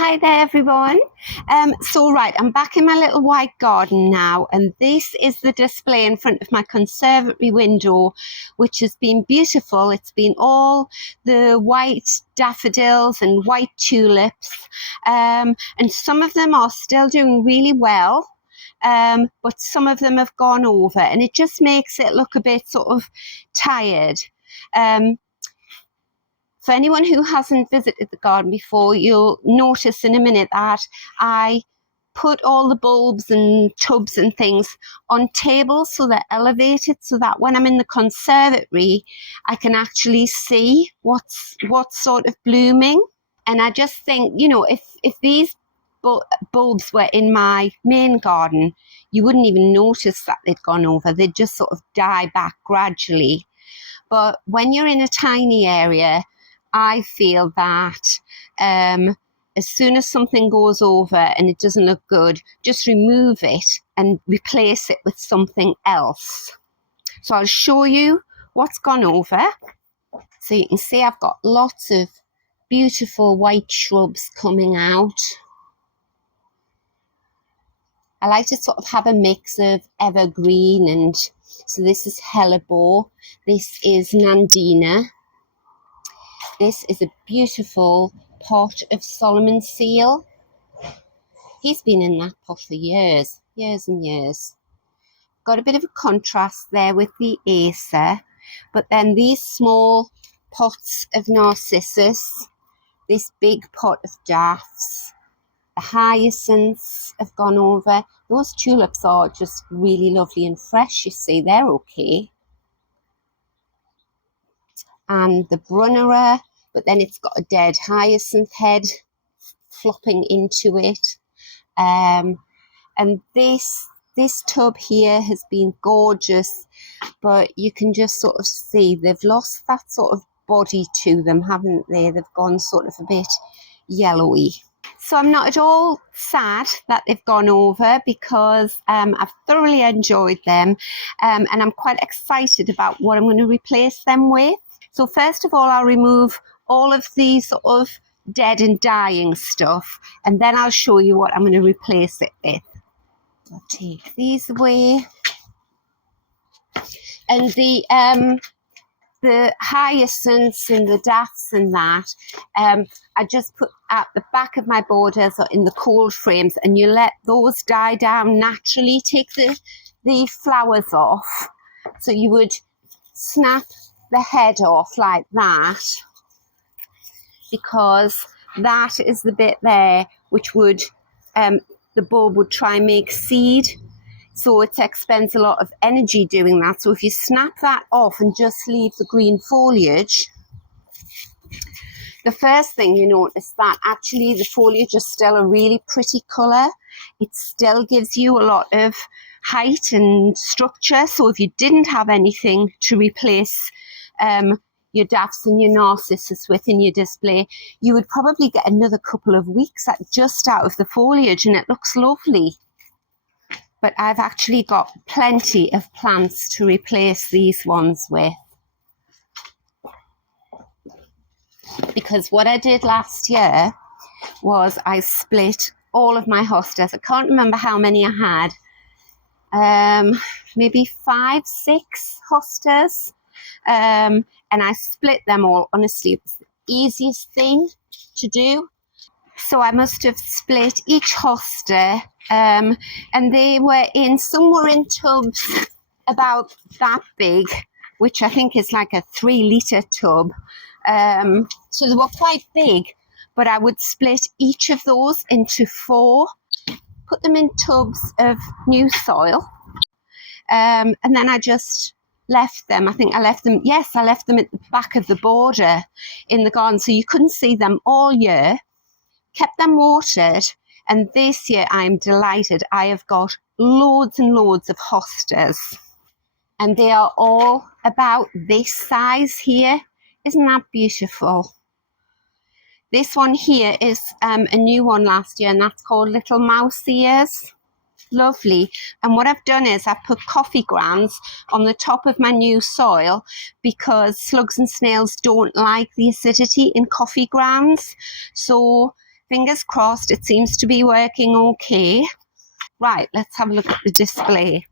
Hi there, everyone. Right, I'm back in my little white garden now, and this is the display in front of my conservatory window, which has been beautiful. It's been all the white daffodils and white tulips, and some of them are still doing really well, but some of them have gone over, and it just makes it look a bit sort of tired. For anyone who hasn't visited the garden before, you'll notice in a minute that I put all the bulbs and tubs and things on tables so they're elevated, so that when I'm in the conservatory, I can actually see what's sort of blooming. And I just think, if these bulbs were in my main garden, you wouldn't even notice that they'd gone over. They'd just sort of die back gradually. But when you're in a tiny area, I feel that as soon as something goes over and it doesn't look good, just remove it and replace it with something else. So I'll show you what's gone over. So you can see I've got lots of beautiful white shrubs coming out. I like to sort of have a mix of evergreen, and so this is hellebore, this is nandina. This is a beautiful pot of Solomon seal. He's been in that pot for years and years. Got a bit of a contrast there with the acer, but then these small pots of narcissus, this big pot of daffs, the hyacinths have gone over. Those tulips are just really lovely and fresh, you see, they're okay. And the brunnera, but then it's got a dead hyacinth head flopping into it. And this tub here has been gorgeous, but you can just sort of see they've lost that sort of body to them, haven't they? They've gone sort of a bit yellowy. So I'm not at all sad that they've gone over, because I've thoroughly enjoyed them, and I'm quite excited about what I'm going to replace them with. So first of all, I'll remove all of the sort of dead and dying stuff, and then I'll show you what I'm going to replace it with. I'll take these away. And the hyacinths and the daffs and that, I just put at the back of my borders or in the cold frames, and you let those die down naturally. Take the flowers off. So you would snap the head off like that, because that is the bit there which would the bulb would try and make seed, so it expends a lot of energy doing that. So if you snap that off and just leave the green foliage, the first thing you notice that actually the foliage is still a really pretty colour. It still gives you a lot of height and structure. So if you didn't have anything to replace your daffs and your narcissus with in your display, you would probably get another couple of weeks just out of the foliage, and it looks lovely. But I've actually got plenty of plants to replace these ones with, because what I did last year was I split all of my hostas. I can't remember how many I had, maybe 5, 6 hostas. And I split them all. Honestly, it was the easiest thing to do. So I must have split each hosta, and some were in tubs about that big, which I think is like a 3-litre tub. So they were quite big, but I would split each of those into 4, put them in tubs of new soil, and then I just left them. I think I left them at the back of the border in the garden, so you couldn't see them all year. Kept them watered, and this year I'm delighted. I have got loads and loads of hostas, and they are all about this size here. Isn't that beautiful? This one here is a new one last year, and that's called Little Mouse Ears. Lovely. And what I've done is I've put coffee grounds on the top of my new soil, because slugs and snails don't like the acidity in coffee grounds. So fingers crossed, it seems to be working okay. Right, let's have a look at the display.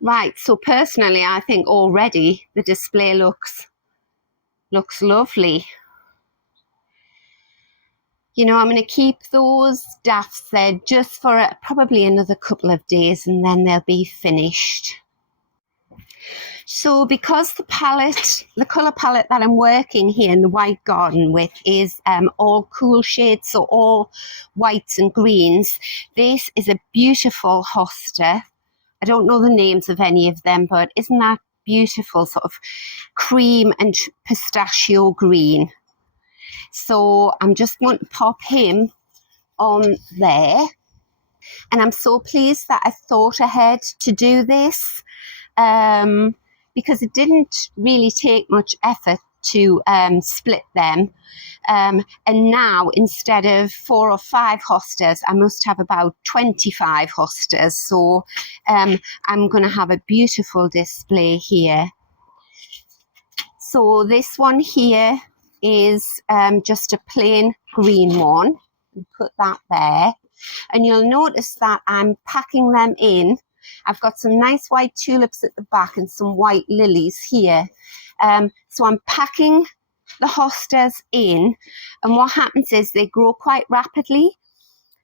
Right, so personally, I think already the display looks lovely. You know, I'm going to keep those daffs there just for probably another couple of days, and then they'll be finished. So because the colour palette that I'm working here in the white garden with is all cool shades, so all whites and greens, this is a beautiful hosta. I don't know the names of any of them, but isn't that beautiful, sort of cream and pistachio green? So I'm just going to pop him on there. And I'm so pleased that I thought ahead to do this, because it didn't really take much effort to split them. And now, instead of 4 or 5 hostas, I must have about 25 hostas. So I'm going to have a beautiful display here. So this one here is just a plain green one. Put that there. And you'll notice that I'm packing them in. I've got some nice white tulips at the back and some white lilies here. So I'm packing the hostas in, and what happens is they grow quite rapidly.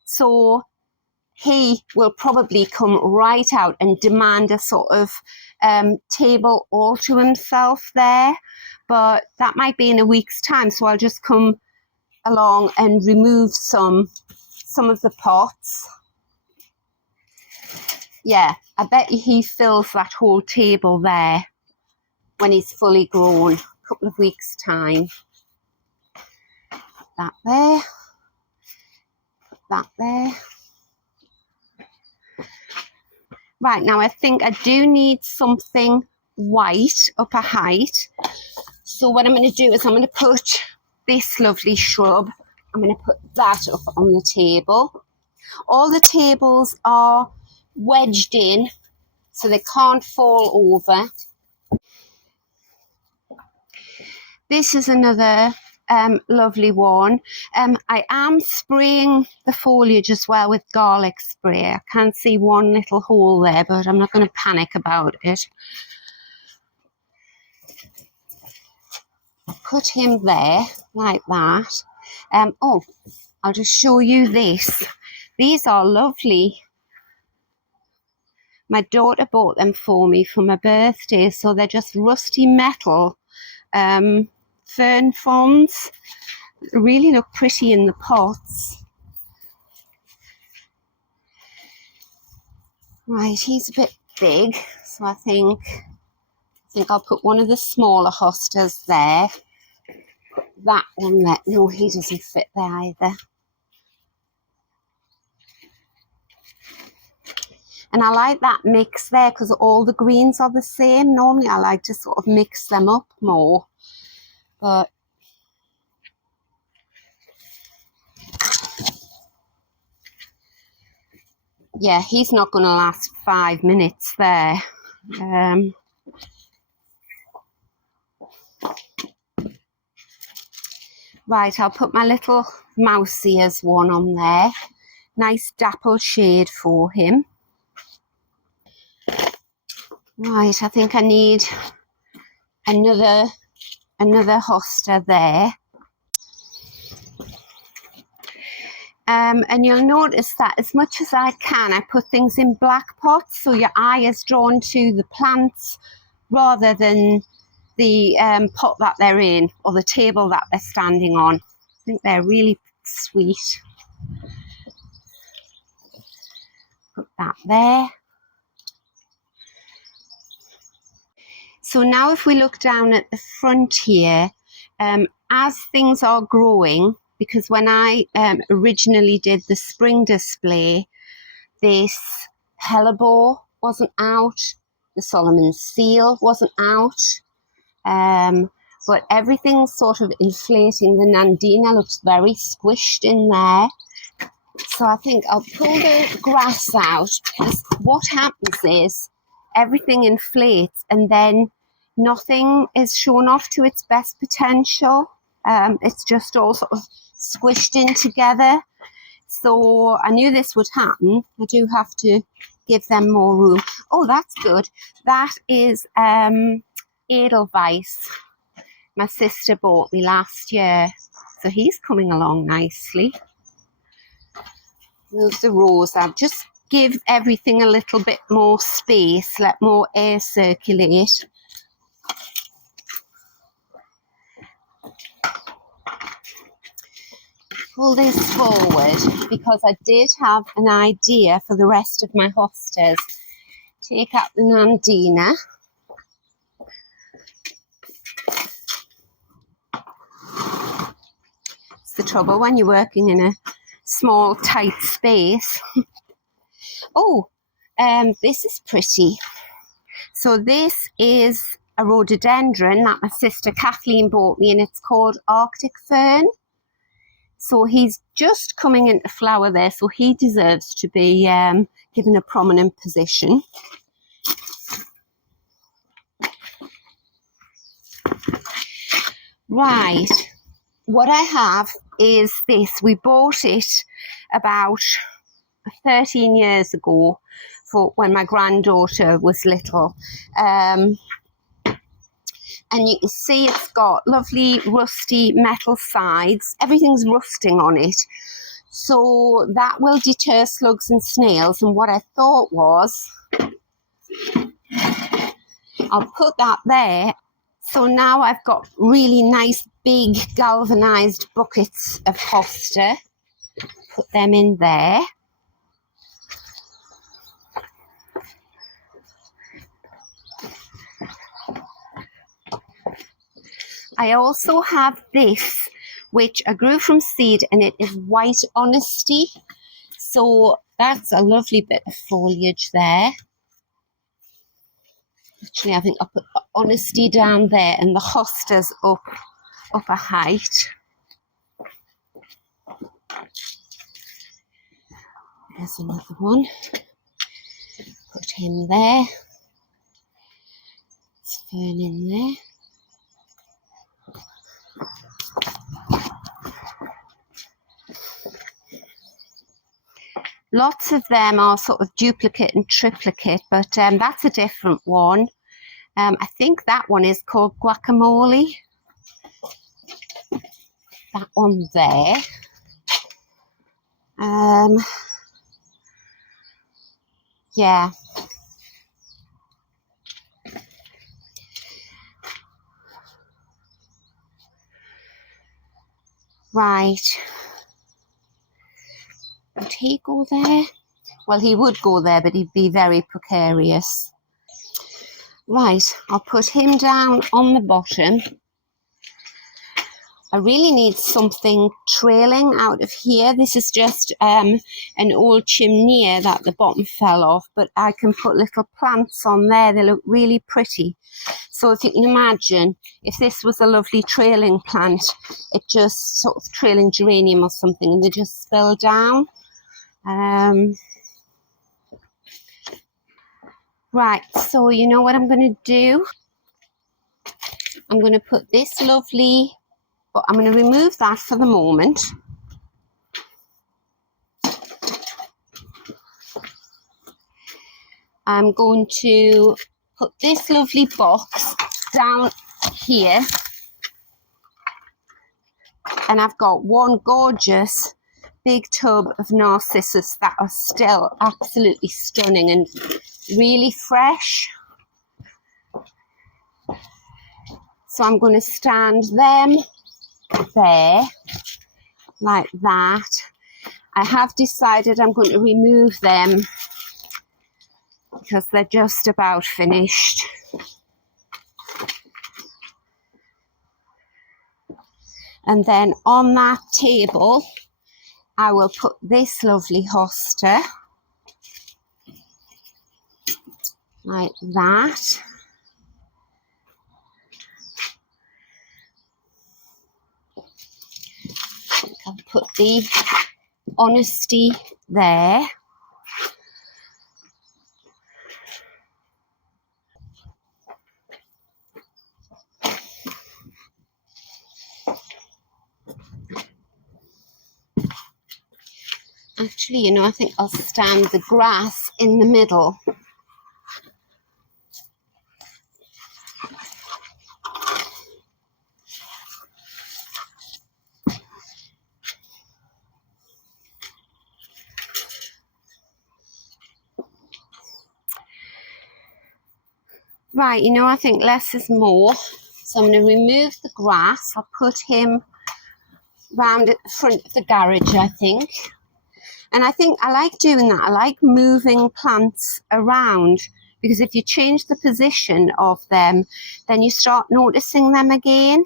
So he will probably come right out and demand a sort of table all to himself there. But that might be in a week's time. So I'll just come along and remove some of the pots. Yeah, I bet he fills that whole table there when he's fully grown, a couple of weeks' time. That there, that there. Right, now I think I do need something white up a height. So what I'm going to do is I'm going to put this lovely shrub, I'm going to put that up on the table. All the tables are wedged in, so they can't fall over. This is another lovely one. I am spraying the foliage as well with garlic spray. I can see one little hole there, but I'm not going to panic about it. Put him there like that. Oh, I'll just show you this. These are lovely. My daughter bought them for me for my birthday, so they're just rusty metal fern fronds. Really look pretty in the pots. Right, he's a bit big, so I think I'll put one of the smaller hostas there. That one there, no, he doesn't fit there either. And I like that mix there because all the greens are the same. Normally I like to sort of mix them up more, but yeah, he's not going to last 5 minutes there. Right, I'll put my little mouse ears one on there. Nice dapple shade for him. Right, I think I need another hosta there. And you'll notice that as much as I can, I put things in black pots, so your eye is drawn to the plants rather than the pot that they're in or the table that they're standing on. I think they're really sweet. Put that there. So now if we look down at the front here, as things are growing, because when I originally did the spring display, this hellebore wasn't out, the Solomon's seal wasn't out, but everything's sort of inflating. The Nandina looks very squished in there. So I think I'll pull the grass out, because what happens is everything inflates and then nothing is shown off to its best potential. It's just all sort of squished in together. So I knew this would happen. I do have to give them more room. Oh, that's good. That is Edelweiss. My sister bought me last year. So he's coming along nicely. Move the rows up. Just give everything a little bit more space. Let more air circulate. Pull this forward because I did have an idea for the rest of my hostas. Take out the Nandina. It's the trouble when you're working in a small, tight space. Oh, this is pretty. So this is a rhododendron that my sister Kathleen bought me, and it's called Arctic Fern. So he's just coming into flower there, so he deserves to be given a prominent position. Right, what I have is this. We bought it about 13 years ago for when my granddaughter was little. And you can see it's got lovely rusty metal sides. Everything's rusting on it. So that will deter slugs and snails. And what I thought was, I'll put that there. So now I've got really nice big galvanized buckets of hosta. Put them in there. I also have this, which I grew from seed, and it is white honesty. So that's a lovely bit of foliage there. Actually, I think I'll put honesty down there and the hostas up a height. There's another one. Put him there. Let's fern in there. Lots of them are sort of duplicate and triplicate, but that's a different one. I think that one is called guacamole. That one there. Yeah. Right. Would he go there? Well, he would go there, but he'd be very precarious. Right, I'll put him down on the bottom. I really need something trailing out of here. This is just an old chimney that the bottom fell off, but I can put little plants on there. They look really pretty. So if you can imagine, if this was a lovely trailing plant, it just sort of trailing geranium or something, and they just spill down. Right, so you know what I'm going to do? I'm going to put this lovely, but I'm going to remove that for the moment. I'm going to put this lovely box down here. And I've got one gorgeous big tub of narcissus that are still absolutely stunning and really fresh. So I'm going to stand them there like that. I have decided I'm going to remove them because they're just about finished. And then on that table, I will put this lovely hosta like that. I'll put the honesty there. Actually, you know, I think I'll stand the grass in the middle. Right, you know, I think less is more. So I'm going to remove the grass. I'll put him round at the front of the garage, I think. And I think I like doing that. I like moving plants around, because if you change the position of them, then you start noticing them again.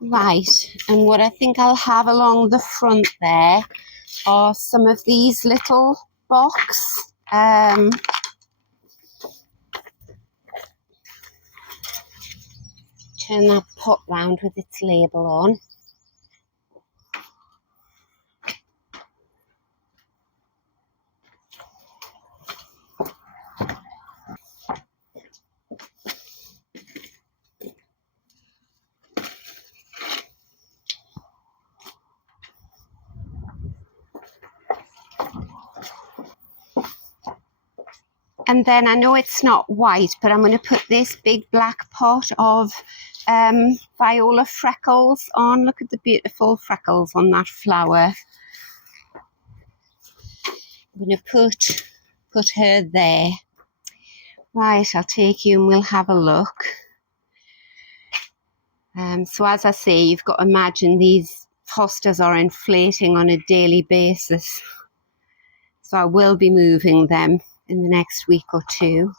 Right, and what I think I'll have along the front there are some of these little box. Turn that pot round with its label on. And then I know it's not white, but I'm going to put this big black pot of viola freckles on. Look at the beautiful freckles on that flower. I'm going to put her there. Right, I'll take you and we'll have a look. So as I say, you've got to imagine these hostas are inflating on a daily basis. So I will be moving them in the next week or two.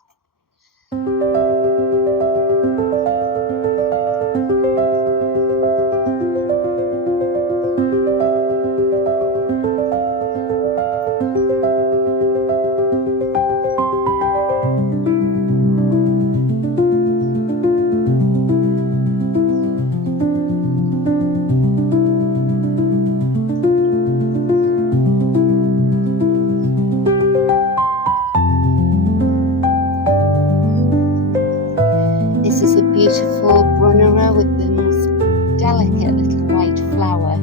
This is a beautiful brunnera with the most delicate little white flower.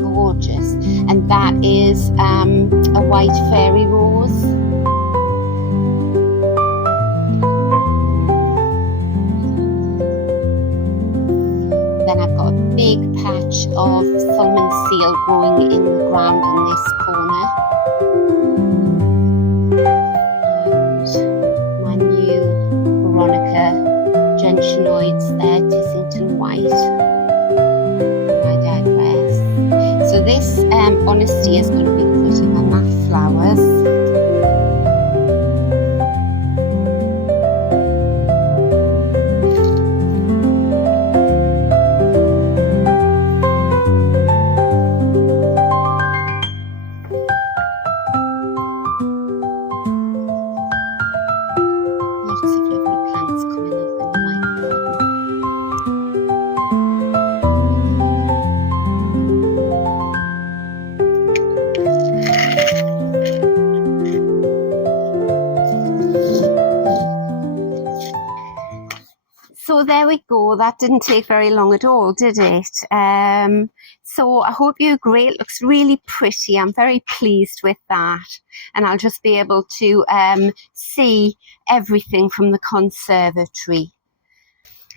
Gorgeous. And that is a white fairy rose. Then I've got a big patch of Solomon seal growing in the ground in this corner. And my new Veronica gentianoids there, Tissington White. I digress. So this honesty is going to be putting on that flowers. So there we go. That didn't take very long at all, did it? So I hope you agree. It looks really pretty. I'm very pleased with that. And I'll just be able to see everything from the conservatory.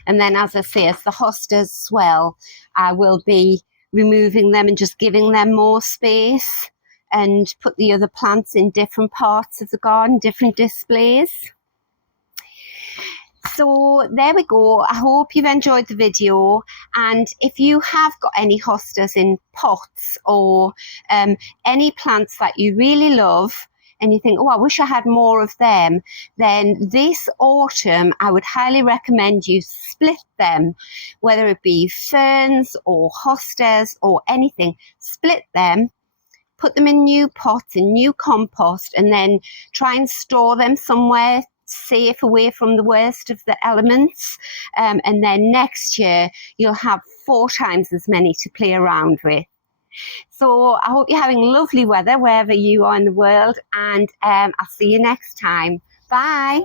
And then, as I say, as the hostas swell, I will be removing them and just giving them more space and put the other plants in different parts of the garden, different displays. So there we go. I hope you've enjoyed the video, and if you have got any hostas in pots or any plants that you really love and you think, oh, I wish I had more of them, then this autumn I would highly recommend you split them, whether it be ferns or hostas or anything. Split them, put them in new pots, in new compost, and then try and store them somewhere safe, away from the worst of the elements, and then next year you'll have 4 times as many to play around with. So I hope you're having lovely weather wherever you are in the world, and I'll see you next time. Bye.